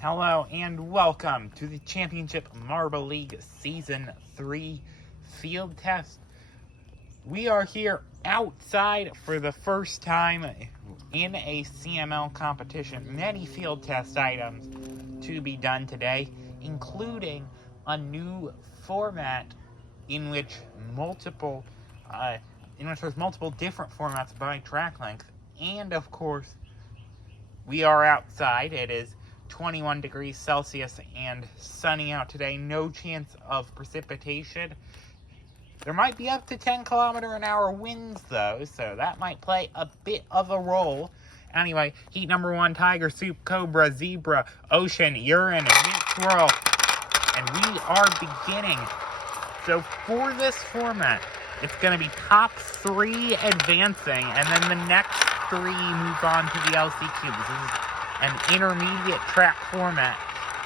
Hello and welcome to the Championship Marble League Season 3 Field Test. We are here outside for the first time in a CML competition. Many field test items to be done today, including a new format in which there's multiple different formats by track length. And of course, we are outside. It is 21 degrees Celsius and sunny out today. No chance of precipitation. There might be up to 10-kilometer-an-hour winds, though, so that might play a bit of a role. Anyway, heat number 1, Tiger, Soup, Cobra, Zebra, Ocean, Urine, Mint Swirl, and we are beginning. So for this format, it's going to be top 3 advancing, and then the next 3 move on to the LCQ. This is an intermediate track format.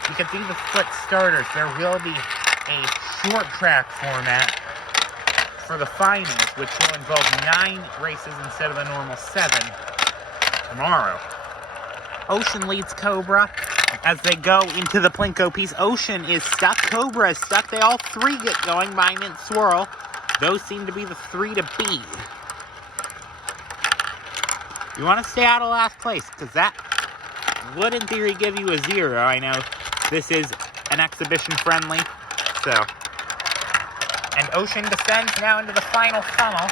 You can see the split starters. There will be a short track format for the finals, which will involve 9 races instead of the normal 7 tomorrow. Ocean leads Cobra as they go into the Plinko piece. Ocean is stuck. Cobra is stuck. They all 3 get going by Mint Swirl. Those seem to be the 3 to beat. You want to stay out of last place, because that would, in theory, give you a 0. I know this is an exhibition friendly, so. And Ocean descends now into the final funnel.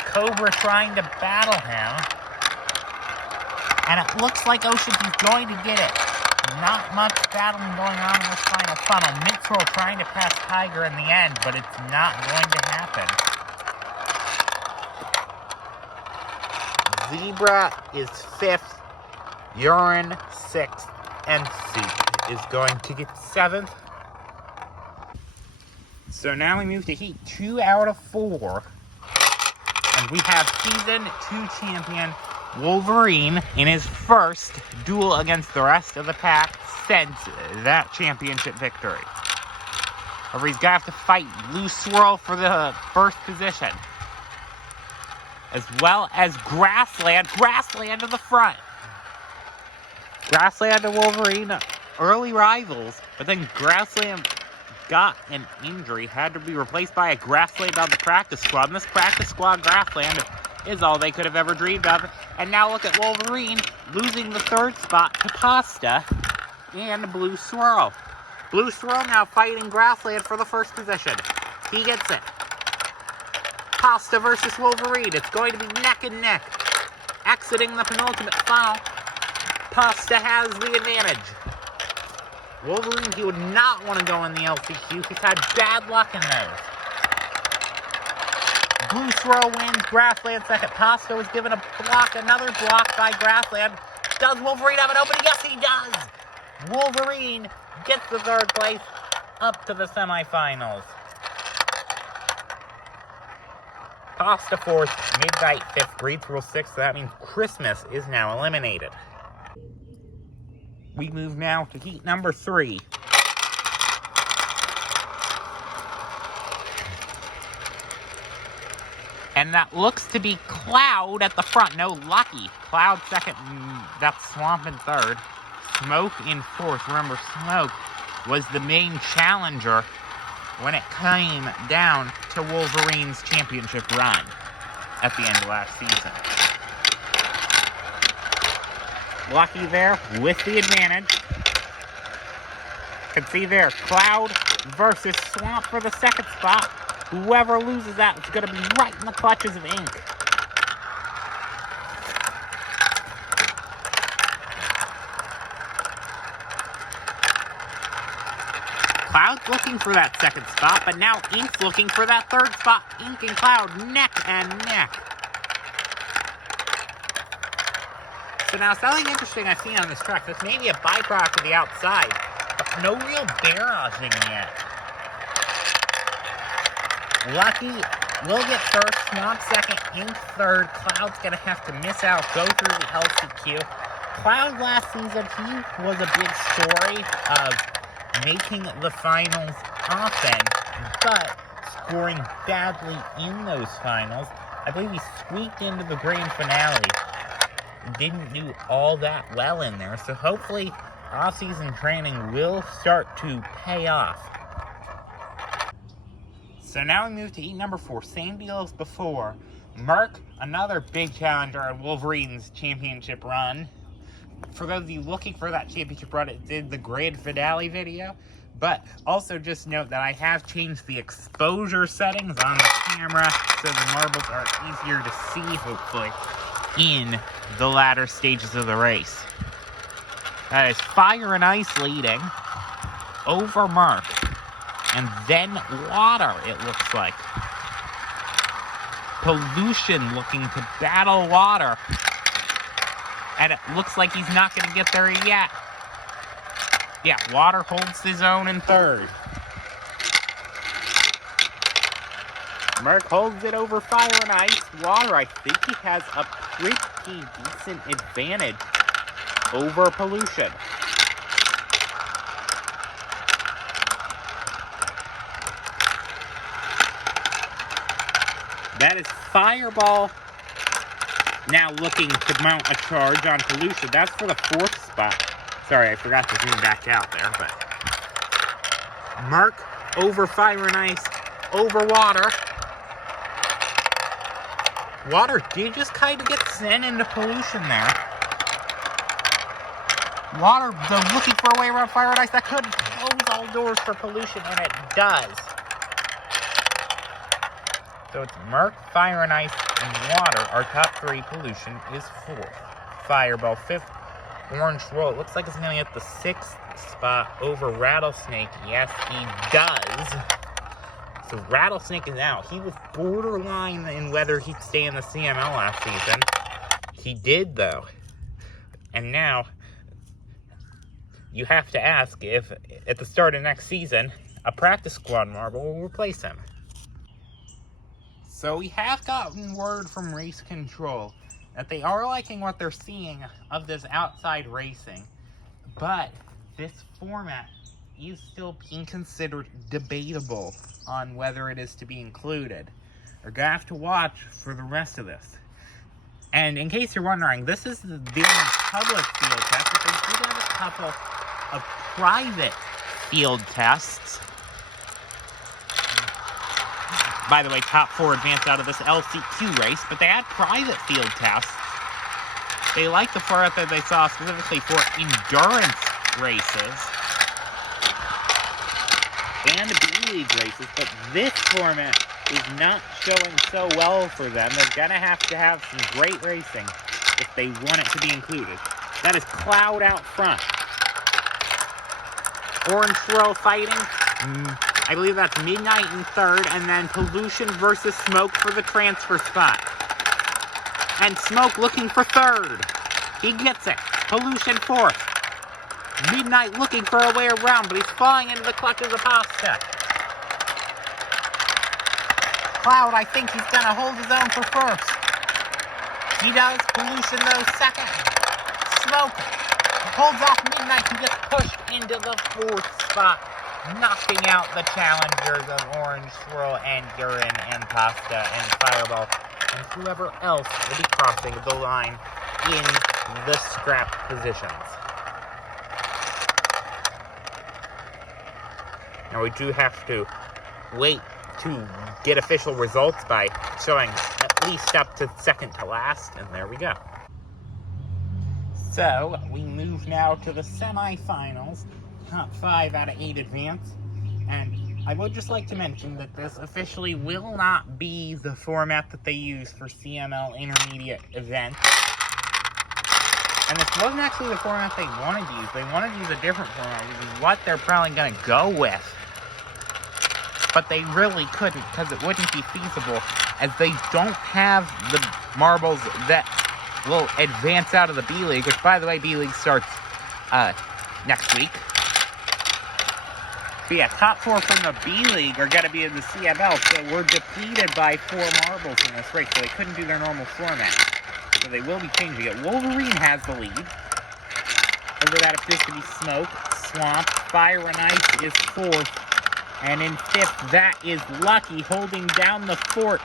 Cobra trying to battle him. And it looks like Ocean is going to get it. Not much battling going on in this final funnel. Mint Swirl trying to pass Tiger in the end, but it's not going to happen. Zebra is 5th. Urine 6th, and Soup is going to get 7th. So now we move to Heat 2 out of 4. And we have Season 2 champion Wolverine in his first duel against the rest of the pack since that championship victory. However, he's going to have to fight Blue Swirl for the first position, as well as Grassland to the front. Grassland and Wolverine, early rivals, but then Grassland got an injury, had to be replaced by a Grassland on the practice squad, and this practice squad Grassland is all they could have ever dreamed of. And now look at Wolverine losing the 3rd spot to Pasta and Blue Swirl. Blue Swirl now fighting Grassland for the first position. He gets it. Pasta versus Wolverine. It's going to be neck and neck. Exiting the penultimate funnel, Pasta has the advantage. Wolverine, he would not want to go in the LCQ. He's had bad luck in those. Blue Swirl wins. Grassland 2nd. Pasta was given a block. Another block by Grassland. Does Wolverine have an opening? Yes, he does. Wolverine gets the 3rd place up to the semifinals. Pasta 4th. Midnight 5th. Breed Thrill 6th. So that means Christmas is now eliminated. We move now to Heat number 3. And that looks to be Cloud at the front. No, Lucky. Cloud 2nd. That's Swamp in 3rd. Smoke in 4th. Remember, Smoke was the main challenger when it came down to Wolverine's championship run at the end of last season. Lucky there with the advantage. You can see there, Cloud versus Swamp for the 2nd spot. Whoever loses that is going to be right in the clutches of Ink. Cloud's looking for that 2nd spot, but now Ink's looking for that 3rd spot. Ink and Cloud neck and neck. So now, something interesting I've seen on this track, this may be a byproduct of the outside, but no real barraging yet. Lucky will get 1st, Swamp 2nd, Ink 3rd. Cloud's going to have to miss out, go through the LCQ. Cloud last season, he was a big story of making the finals often, but scoring badly in those finals. I believe he squeaked into the grand finale. Didn't do all that well in there, so hopefully off-season training will start to pay off. So now we move to heat number 4. Same deal as before. Merck, another big challenger in Wolverines championship run. For those of you looking for that championship run, it did the grand finale video. But also just note that I have changed the exposure settings on the camera so the marbles are easier to see, hopefully, in the latter stages of the race. That is Fire and Ice leading over Merck. And then Water, it looks like. Pollution looking to battle Water. And it looks like he's not going to get there yet. Yeah, Water holds his own in third. Merck holds it over Fire and Ice. Water, I think he has a pretty decent advantage over Pollution. That is Fireball now looking to mount a charge on Pollution. That's for the 4th spot. Sorry, I forgot to zoom back out there, but Merck over Fire and Ice, over Water. Water did just kind of get sent into Pollution there. Water, though, looking for a way around Fire and Ice. That could close all doors for Pollution, and it does. So it's Merck, Fire and Ice, and Water. Our top 3. Pollution is 4th. Fireball 5th. Orange Swirl, it looks like it's going to get the 6th spot over Rattlesnake. Yes, he does. So Rattlesnake is out. He was borderline in whether he'd stay in the CML last season. He did, though. And now, you have to ask if, at the start of next season, a practice squad marble will replace him. So we have gotten word from Race Control that they are liking what they're seeing of this outside racing, but this format is still being considered debatable on whether it is to be included. We're gonna have to watch for the rest of this. And in case you're wondering, this is the only public field test, but they did have a couple of private field tests. By the way, top 4 advanced out of this LCQ race, but they had private field tests. They liked the format that they saw specifically for endurance races and B-League races, but this format is not showing so well for them. They're going to have some great racing if they want it to be included. That is Cloud out front. Orange Swirl fighting. I believe that's Midnight in 3rd, and then Pollution versus Smoke for the transfer spot. And Smoke looking for 3rd. He gets it. Pollution 4th. Midnight looking for a way around, but he's falling into the clutches of Pasta. Cloud, I think he's going to hold his own for 1st. He does. Pollution, though, 2nd. Smoke holds off Midnight and gets pushed into the 4th spot, knocking out the challengers of Orange Swirl and Urine and Pasta and Fireball, and whoever else will be crossing the line in the scrap positions. Now we do have to wait to get official results by showing at least up to 2nd to last, and there we go. So we move now to the semifinals. Top 5 out of 8 advance, and I would just like to mention that this officially will not be the format that they use for CML intermediate events, and this wasn't actually the format they wanted to use. They wanted to use a different format, which is what they're probably going to go with, but they really couldn't because it wouldn't be feasible, as they don't have the marbles that will advance out of the B-League, which, by the way, B-League starts next week. But yeah, top 4 from the B-League are going to be in the CML, so we're depleted by 4 marbles in this race, so they couldn't do their normal format. So they will be changing it. Wolverine has the lead. Over that appears to be Smoke, Swamp, Fire and Ice is 4th. And in 5th, that is Lucky, holding down the fort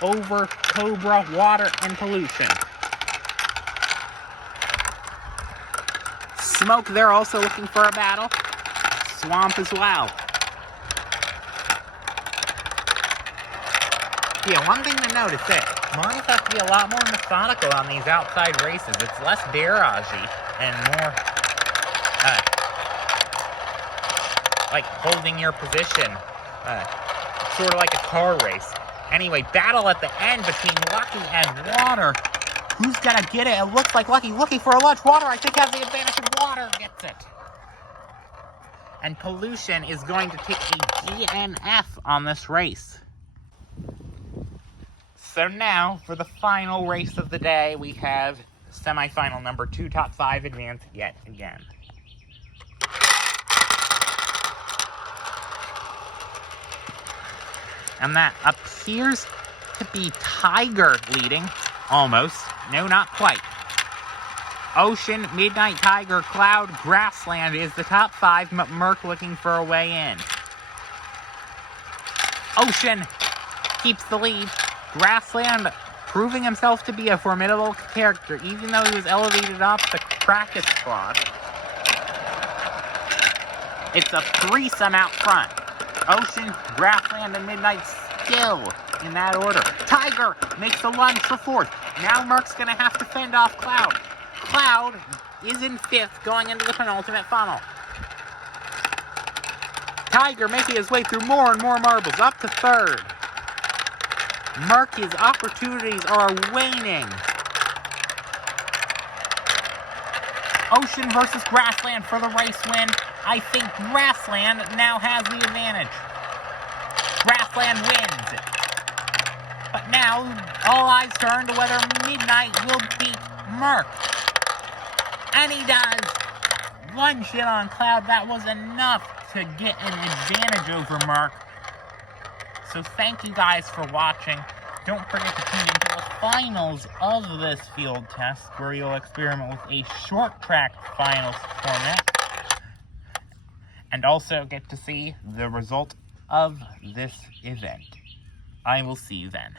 over Cobra, Water, and Pollution. Smoke, they're also looking for a battle. Swamp as well. Yeah, one thing to notice is models have to be a lot more methodical on these outside races. It's less barragey and more like holding your position. Sort of like a car race. Anyway, battle at the end between Lucky and Water. Who's gonna get it? It looks like Lucky looking for a lunch. Water, I think, has the advantage, and Water gets it. And Pollution is going to take a DNF on this race. So now, for the final race of the day, we have semifinal number 2, top 5 advance yet again. And that appears to be Tiger leading. Almost. No, not quite. Ocean, Midnight Tiger, Cloud, Grassland is the top 5. Merc looking for a way in. Ocean keeps the lead. Grassland proving himself to be a formidable character, even though he was elevated off the practice squad. It's a threesome out front. Ocean, Grassland, and Midnight still in that order. Tiger makes the lunge for 4th. Now Merc's going to have to fend off Cloud. Cloud is in 5th going into the penultimate funnel. Tiger making his way through more and more marbles up to 3rd. Merc, his opportunities are waning. Ocean versus Grassland for the race win. I think Grassland now has the advantage. Grassland wins. But now, all eyes turn to whether Midnight will beat Merc. And he does. One shit on Cloud. That was enough to get an advantage over Merc. So thank you guys for watching. Don't forget to tune into the finals of this field test, where you'll experiment with a short track finals format. And also get to see the result of this event. I will see you then.